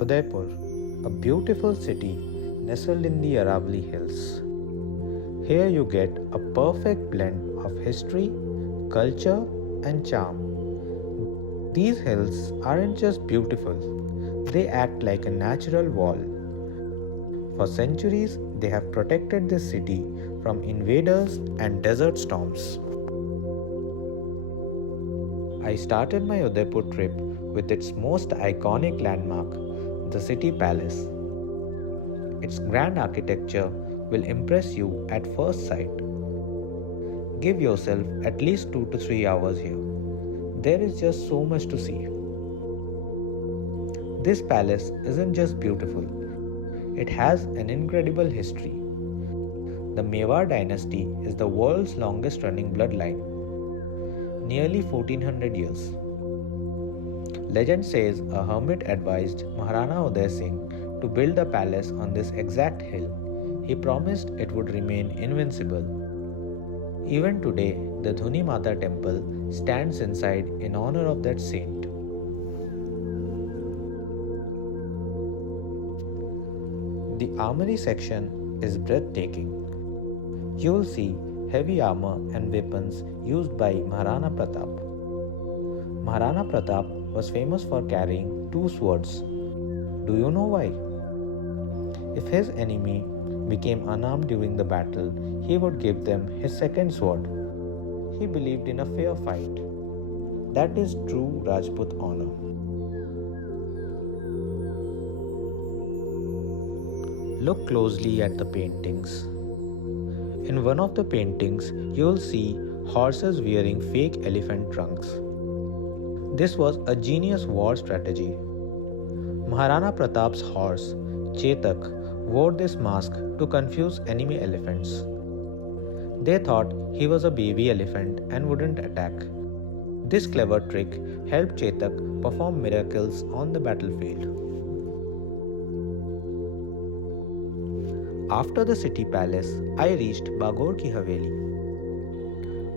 Udaipur, a beautiful city nestled in the Aravalli Hills. Here you get a perfect blend of history, culture, and charm. These hills aren't just beautiful, they act like a natural wall. For centuries, they have protected this city from invaders and desert storms. I started my Udaipur trip with its most iconic landmark, the city palace. Its grand architecture will impress you at first sight. Give yourself at least 2 to 3 hours here. There is just so much to see. This palace isn't just beautiful, it has an incredible history. The Mewar dynasty is the world's longest running bloodline, nearly 1400 years. Legend says a hermit advised Maharana Uday Singh to build the palace on this exact hill. He promised it would remain invincible. Even today, the Dhuni Mata temple stands inside in honor of that saint. The armory section is breathtaking. You will see heavy armor and weapons used by Maharana Pratap. Maharana Pratap was famous for carrying 2 swords. Do you know why? If his enemy became unarmed during the battle, he would give them his second sword. He believed in a fair fight. That is true Rajput honor. Look closely at the paintings. In one of the paintings, you will see horses wearing fake elephant trunks. This was a genius war strategy. Maharana Pratap's horse, Chetak, wore this mask to confuse enemy elephants. They thought he was a baby elephant and wouldn't attack. This clever trick helped Chetak perform miracles on the battlefield. After the city palace, I reached Bagor Ki Haveli.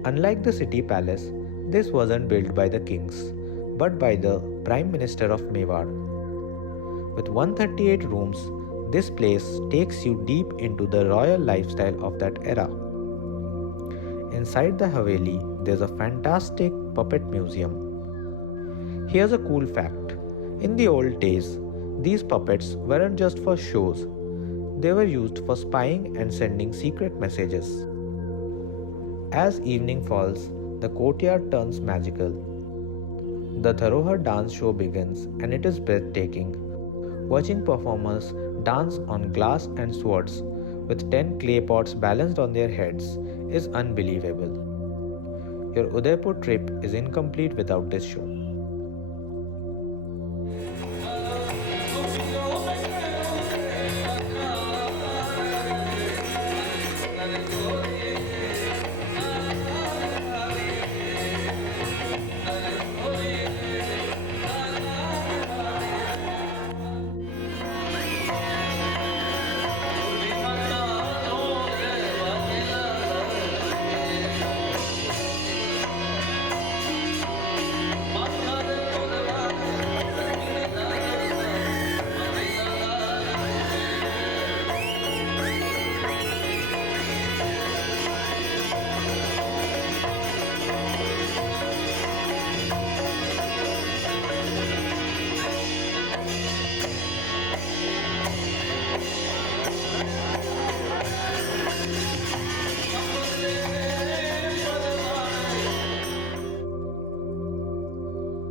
Unlike the city palace, this wasn't built by the kings, but by the Prime Minister of Mewar. With 138 rooms, this place takes you deep into the royal lifestyle of that era. Inside the Haveli, there's a fantastic puppet museum. Here's a cool fact. In the old days, these puppets weren't just for shows. They were used for spying and sending secret messages. As evening falls, the courtyard turns magical. The Dharohar dance show begins and it is breathtaking. Watching performers dance on glass and swords with 10 clay pots balanced on their heads is unbelievable. Your Udaipur trip is incomplete without this show.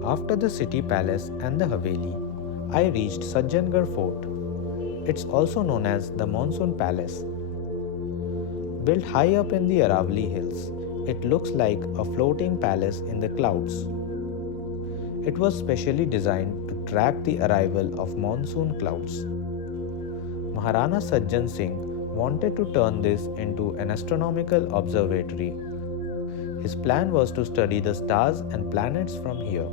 After the city palace and the Haveli, I reached Sajjangarh Fort. It's also known as the Monsoon Palace. Built high up in the Aravalli Hills, it looks like a floating palace in the clouds. It was specially designed to track the arrival of monsoon clouds. Maharana Sajjan Singh wanted to turn this into an astronomical observatory. His plan was to study the stars and planets from here.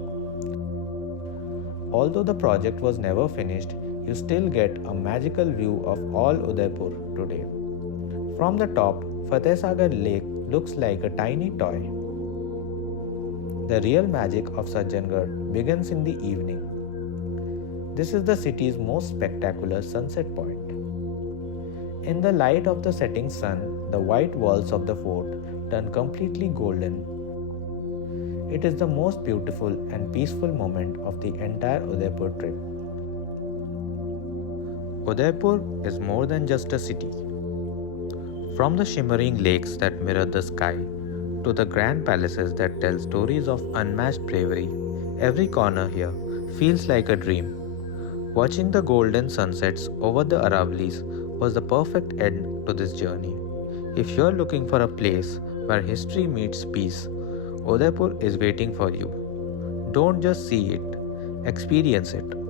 Although the project was never finished, you still get a magical view of all Udaipur today. From the top, Fatehsagar Lake looks like a tiny toy. The real magic of Sajjangarh begins in the evening. This is the city's most spectacular sunset point. In the light of the setting sun, the white walls of the fort turn completely golden. It is the most beautiful and peaceful moment of the entire Udaipur trip. Udaipur is more than just a city. From the shimmering lakes that mirror the sky to the grand palaces that tell stories of unmatched bravery, every corner here feels like a dream. Watching the golden sunsets over the Aravallis was the perfect end to this journey. If you're looking for a place where history meets peace, Udaipur is waiting for you. Don't just see it, experience it.